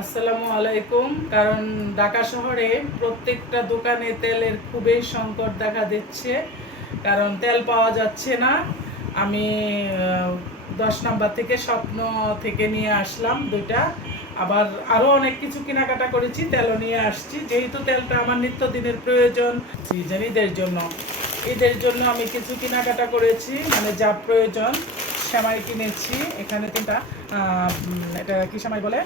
আসসালামু আলাইকুম। কারণ ঢাকা শহরে প্রত্যেকটা দোকানে তেলের খুবই সংকট দেখা দিচ্ছে, কারণ তেল পাওয়া যাচ্ছে না। আমি 10 নম্বর থেকে স্বপ্ন থেকে নিয়ে আসলাম দুইটা, আবার আরও অনেক কিছু কেনাকাটা করেছি, তেলও নিয়ে আসছি। যেহেতু তেলটা আমার নিত্যদিনের প্রয়োজন, ঈদের জন্য আমি কিছু কেনাকাটা করেছি, মানে যা প্রয়োজন। সেমাই কিনেছি এখানে 3টা। এটা কি সেমাই বলে?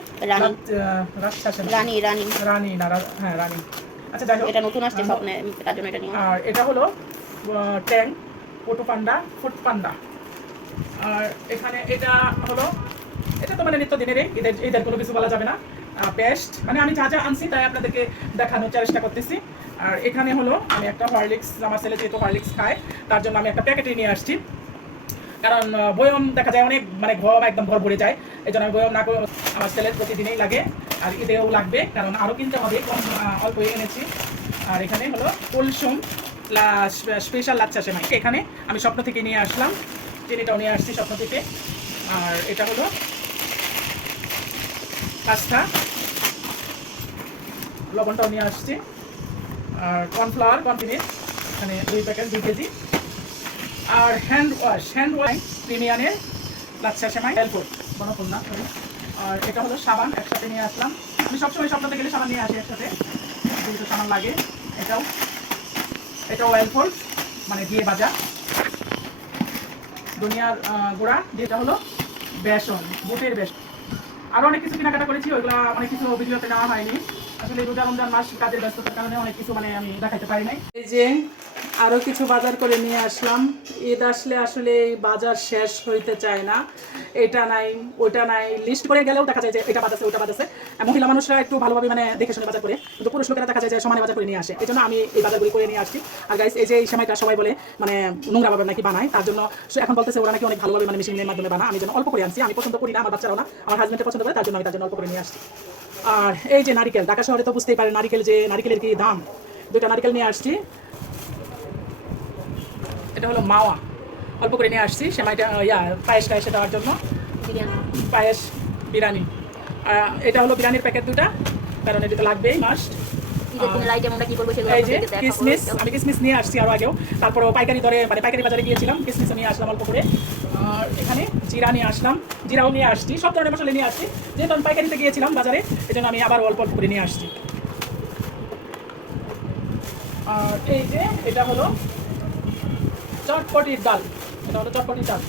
রানী রানী রানী না, হ্যাঁ রানী। আচ্ছা যাই হোক, এটা নতুন আসছে স্বপ্নে, তার জন্য এটা নিয়ে। আর এটা হলো ট্যাং ফটো পান্ডা, ফুড পান্ডা। আর এখানে এটা হলো, এটা তো মানে নিত্যদিনেরই, ঈদের কোনো কিছু বলা যাবে না। পেস্ট, মানে আমি যা যা আনছি তাই আপনাদেরকে দেখানোর চেষ্টা করতেছি। আর এখানে হলো আমি একটা হরলিক্স, আমার ছেলে যেহেতু হরলিক্স খায় তার জন্য আমি একটা প্যাকেটে নিয়ে আসছি। কারণ বয়ম দেখা যায় অনেক, মানে ঘর একদম ভর ভরে যায়, এই জন্য আমি বয়ম না করে আমার ছেলের প্রতিদিনই লাগে, আর ঈদেও লাগবে, কারণ আরও কিনতে হবে, কম অল্প এনেছি। আর এখানে হলো কুলসুম স্পেশাল লাচ্ছা সেমাই, এখানে আমি স্বপ্ন থেকে নিয়ে আসলাম, চিনিটাও নিয়ে আসছি স্বপ্ন থেকে। আর এটা হলো পাস্তা, লবণটাও নিয়ে আসছি। আর কর্নফ্লাওয়ার কন্টিনিউ, এখানে 2 প্যাকেট 2 কেজি। আর হ্যান্ড ওয়াশ প্রিমিয়ামের লাচ্ছা সেমাই এলফোর্ড বনপূর্ণা। আর এটা হলো সাবান, একসাথে নিয়ে আসলাম। আমি সবসময় স্বপ্নতে গেলে সাবান নিয়ে আসি একসাথে, যেহেতু সাবান লাগে। এটাও এলফোর্ড, মানে দিয়ে ভাজা। দুনিয়ার গুঁড়া, যেটা হলো বেসন, বুটের বেসন। আরও অনেক কিছু কেনাকাটা করেছি, ওইগুলো অনেক কিছু ভিডিওতে নেওয়া হয়নি। আসলে রোজা রমজান মাস কাজের ব্যস্ততার কারণে অনেক কিছু মানে আমি দেখাতে পারি নাই। এই যে আরও কিছু বাজার করে নিয়ে আসলাম। ঈদ আসলে আসলে এই বাজার শেষ হইতে চায় না, এটা নাই ওইটা নাই, লিস্ট করে গেলেও দেখা যায় যে এটা বাদ আছে ওটা বাদ আছে। মহিলা মানুষরা একটু ভালোভাবে মানে দেখে শুনে বাজার করে, কিন্তু পুরুষ লোকেরা দেখা যায় যে সমানে বাজার করে নিয়ে আসে। এই জন্য আমি এই বাজারগুলি করে নিয়ে আসছি। আর গাইস, এই যে এই সময়টা সবাই বলে মানে নোংরা ভাবে নাকি বানায়, তার জন্য এখন বলতেছে ওরা নাকি অনেক ভালোভাবে মানে মেশিনের মাধ্যমে বানা। আমি যেন অল্প করে আনছি, আমি পছন্দ করি না, আমার বাচ্চারাও না, আমার হাজবেন্ডে পছন্দ করে, তার জন্য অল্প করে নিয়ে আসছি। আর এই যে নারিকেল, ঢাকা শহরে তো বুঝতেই পারেন নারিকেলের কি দাম। 2টা নারিকেল নিয়ে আসছি। এটা হলো মাওয়া, অল্প করে নিয়ে আসছি সেমাইটা, পায়েসে দেওয়ার জন্য, পায়েস বিরিয়ানি। এটা হলো বিরিয়ানির প্যাকেট 2টা, কারণ এটা তো লাগবেই মাস্ট। এই যে কিসমিস, আমি কিসমিস নিয়ে আসছি আরও আগেও, তারপরও পাইকারি দরে মানে পাইকারি বাজারে গিয়েছিলাম, কিসমিস নিয়ে আসলাম অল্প করে। আর এখানে জিরা নিয়ে আসলাম, জিরাও নিয়ে আসছি, সব ধরনের মশলা নিয়ে আসছি, যেহেতু আমি পাইকারিতে গিয়েছিলাম বাজারে, এই জন্য আমি আবার অল্প করে নিয়ে আসছি। আর এই যে এটা হলো চটপটির ডাল, এটা হলো চটপটির ডাল।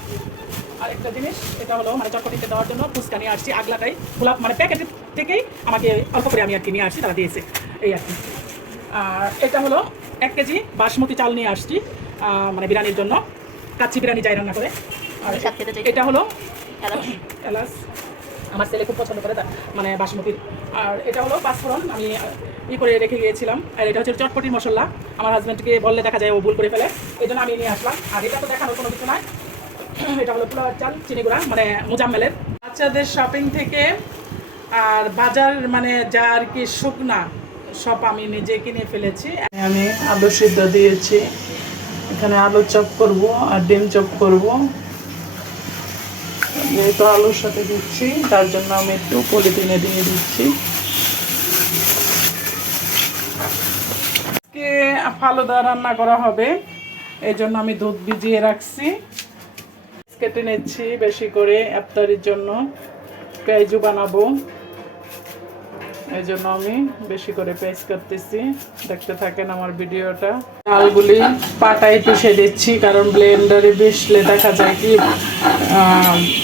আর একটা জিনিস, এটা হলো মানে চটপটিতে দেওয়ার জন্য ফুচকা নিয়ে আসছি, আগলাটাই গোলাপ, মানে প্যাকেট থেকেই আমাকে অল্প করে আমি আর কি নিয়ে আসছি, তারা দিয়েছে এই আর কি। আর এটা হলো 1 কেজি বাসমতি চাল নিয়ে আসছি, মানে বিরিয়ানির জন্য, কাচ্চি বিরিয়ানি যাই রান্না করে। আর এটা হলো এলাচ, আমার ছেলে খুব পছন্দ করে মানে বাসমতির। আর এটা হলো পাঁচফোড়ন, আমি করে রেখে গিয়েছিলাম। আর এটা হচ্ছে চটপটির মশলা, আমার হাজব্যান্ডকে বললে দেখা যায় ও ভুল করে ফেলে, এই জন্য আমি নিয়ে আসলাম। আর এটা তো দেখানোর কোনো কিছু নয়, এটা হলো পোলাওয়ার চাল চিনি গুঁড়া, মানে মোজাম্মেলের। বাচ্চাদের শপিং থেকে আর বাজার মানে যা আর কি শুকনা সব আমি নিজে কিনে ফেলেছি। আমি আলু সিদ্ধ দিয়েছি, এখানে আলু চপ করব আর ডিম চপ করব। যেহেতু আলুর সাথে দিচ্ছি তার জন্য আমি একটু পলিথিনে দিয়ে দিচ্ছি। আজকে ফালুদা রান্না করা হবে, এই জন্য আমি দুধ ভিজিয়ে রাখছি। কেটে নিচ্ছি বেশি করে ইফতারির জন্য, পেঁয়াজু বানাবো, এই জন্য আমি বেশি করে পেঁয়াজ কাটতেছি। দেখতে থাকেন আমার ভিডিওটা। ডালগুলি পাটায় পিষে দিচ্ছি, কারণ ব্লেন্ডারে পিষলে দেখা যায় কি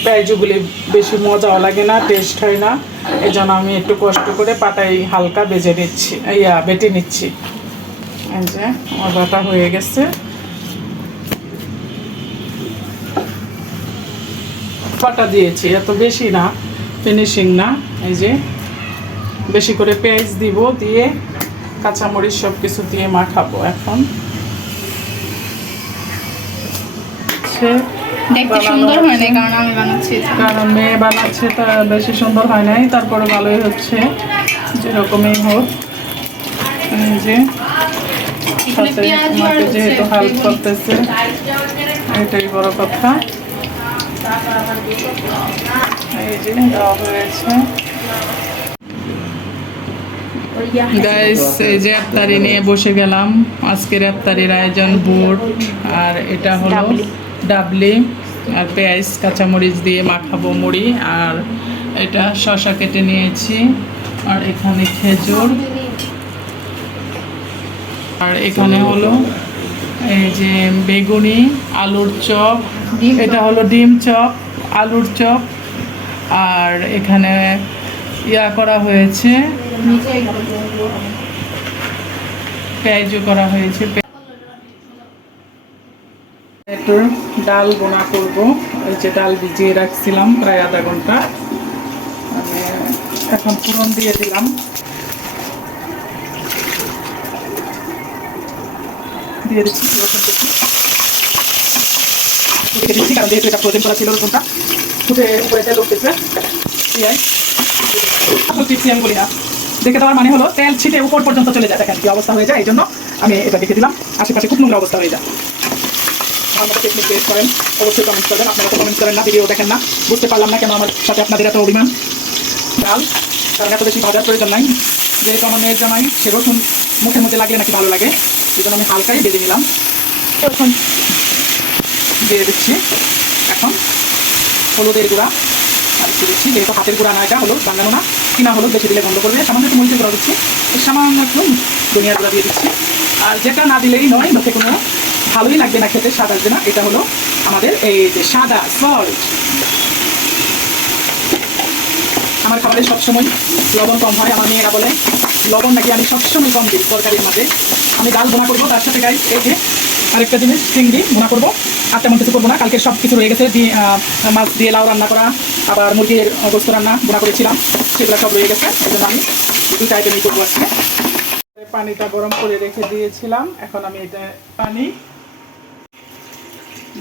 পেঁয়াজুগুলি বেশি মজাও লাগে না, টেস্ট হয় না, এই জন্য আমি একটু কষ্ট করে পাটায় হালকা বেজে নিচ্ছি, বেটে নিচ্ছি। এই যে আমার বাটা হয়ে গেছে। বাটা দিয়েছি, এত বেশি না, ফিনিশিং না। এই যে বেশি করে পেঁয়াজ দিব, দিয়ে কাঁচামরিচ সব কিছু দিয়ে মাখাবো। এখন সুন্দর হয় না, কারণ আমি বানাচ্ছি, কারণ মেয়ে বানাচ্ছে, তা বেশি সুন্দর হয় নাই, তারপরে ভালোই হচ্ছে, যেরকমই হোক। যে সাথে আমাকে যেহেতু হেল্প করতেছে, এটাই বড় কথা। এই যে দেওয়া হয়েছে, গাইস, এই যে ইফতারি নিয়ে বসে গেলাম। আজকের ইফতারির আয়োজন বুট, আর এটা হলো ডাবলি, আর পেঁয়াজ কাঁচামরিচ দিয়ে মাখাবো মুড়ি, আর এটা শসা কেটে নিয়েছি, আর এখানে খেজুর, আর এখানে হলো এই যে বেগুনি, আলুর চপ, এটা হলো ডিম চপ, আলুর চপ, আর এখানে ইয়া করা হয়েছে, পেঁয়াজও করা হয়েছে। একটু ডাল বোনা করব, এই যে ডাল ভিজিয়ে রাখছিলাম প্রায় আধা ঘন্টা, মানে এখন ফোড়ন দিয়ে দিলাম, দিয়ে দিচ্ছি রসুন কুচি, দিয়ে দিচ্ছি, কারণ যেহেতু এটা ফ্রোজেন করা ছিল রসুনটা ফুটে উপরে তেল উঠতেছে, পেঁয়াজ আসল টিপসি আমি বলি না, দেখে দেওয়ার মানে হলো তেল ছিটে উপর পর্যন্ত চলে যায়, দেখেন কি অবস্থা হয়ে যায়, এই জন্য আমি এটা দেখে দিলাম, আশেপাশে খুব নোংরা অবস্থা হয়ে যায়। আমাকে টেকনিক টেস্ট করেন, অবশ্যই কমেন্ট করবেন, আপনারা তো কমেন্ট করেন না, ভিডিও দেখেন না, বুঝতে পারলাম না কেন আমার সাথে আপনাদের এত অভিমান। ডাল কারণ এত বেশি ভাজার প্রয়োজন নাই, যেহেতু আমার মেয়ের জামাই সে রসুন মুখের মধ্যে লাগলে নাকি ভালো লাগে, সেই জন্য আমি হালকাই বেজে নিলাম, এখন দিয়ে দিচ্ছি। এখন হলুদের গুঁড়া আর একটু দিচ্ছি, যেহেতু হাতের গুঁড়া না, এটা হলো বানানো না, কিনা হলুদ বেশি দিলে গন্ধ করবে, সামান্য একটু মরিচের গুঁড়া দিচ্ছি, সামান্য একটু ধনিয়ার গুঁড়া দিয়ে দিচ্ছি, আর যেটা না দিলেই নয়, মুখে কোনো ভালোই লাগবে না, খেতে স্বাদ আসবে না, এটা হলো আমাদের এই যে সাদা সল্ট। আমার খাবারে সবসময় লবণ কম হয়, আমার মেয়েরা বলে লবণ নাকি আমি সবসময় কম দিই তরকারির মধ্যে। আমি ডাল বোনা করবো, তার সাথে গাইস এই যে আরেকটা জিনিস চিংড়ি বোনা করবো, আর তেমন কিছু করবো না, কালকে সব কিছু রয়ে গেছে, মাছ দিয়ে লাউ রান্না করা, আবার মুরগির গোস্ত রান্না বোনা করেছিলাম, সেগুলো সব রয়ে গেছে, এই জন্য আমি দুইটা আইটেমই করবো আজকে। পানিটা গরম করে রেখে দিয়েছিলাম, এখন আমি এটা পানি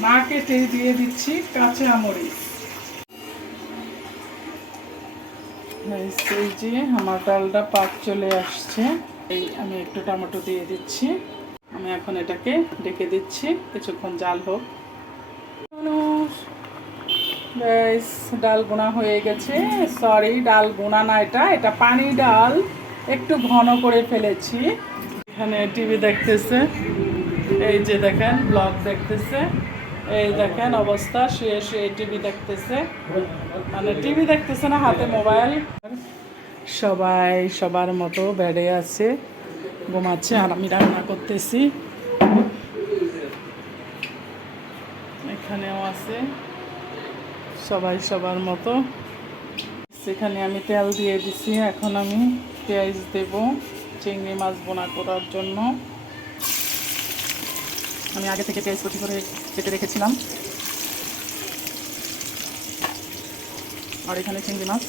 না কেটে দিয়ে দিচ্ছি কাঁচা মরিচ। এই যে আমার ডালটা পাক চলে আসছে, এই আমি একটু টমেটো দিয়ে দিচ্ছি, আমি এখন এটাকে ঢেকে দিচ্ছি কিছুক্ষণ জাল হোক। গাইস, ডাল বোনা হয়ে গেছে, সরি ডাল বোনা না, এটা পানি ডাল, একটু ঘন করে ফেলেছি। এখানে টিভি দেখতেছে, এই যে দেখেন ব্লগ দেখতেছে, এই দেখেন অবস্থা, শুয়ে শুয়ে টিভি দেখতেছে, মানে টিভি দেখতেছে না, হাতে মোবাইল। সবাই সবার মতো বেডে আছে, ঘুমাচ্ছে, আর আমি রান্না করতেছি, এখানেও আছে সবাই সবার মতো। সেখানে আমি তেল দিয়ে দিছি, এখন আমি পেঁয়াজ দেব চিংড়ি মাছ বোনা করার জন্য। আমি আগে থেকে পেঁয়াজ কুচি করে কেটে রেখেছিলাম, আর এখানে চিংড়ি মাছ,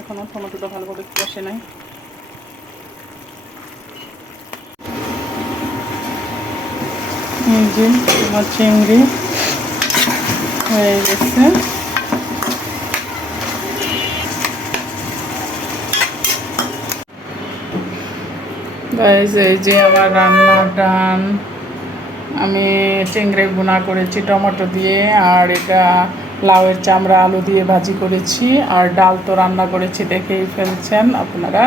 এখনো টমেটোটা ভালোভাবে কষে নাই। এই যে আমার চিংড়ি হয়ে গেছে, গাইস এই যে আমার রান্না ডান। আমি চিংড়ি বোনা করেছি টমেটো দিয়ে, আর এটা লাউয়ের চামড়া আলু দিয়ে ভাজি করেছি, আর ডাল তো রান্না করেছি, দেখেই ফেলছেন আপনারা।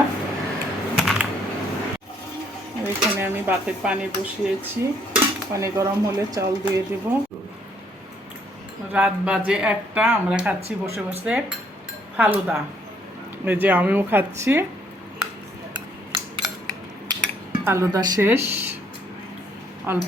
এখানে আমি ভাতের পানি বসিয়েছি, পানি গরম হলে চাল দিয়ে দেব। রাত বাজে 1টা, আমরা খাচ্ছি বসে বসে ফালুদা, এই যে আমিও খাচ্ছি, ফালুদা শেষ অল্প।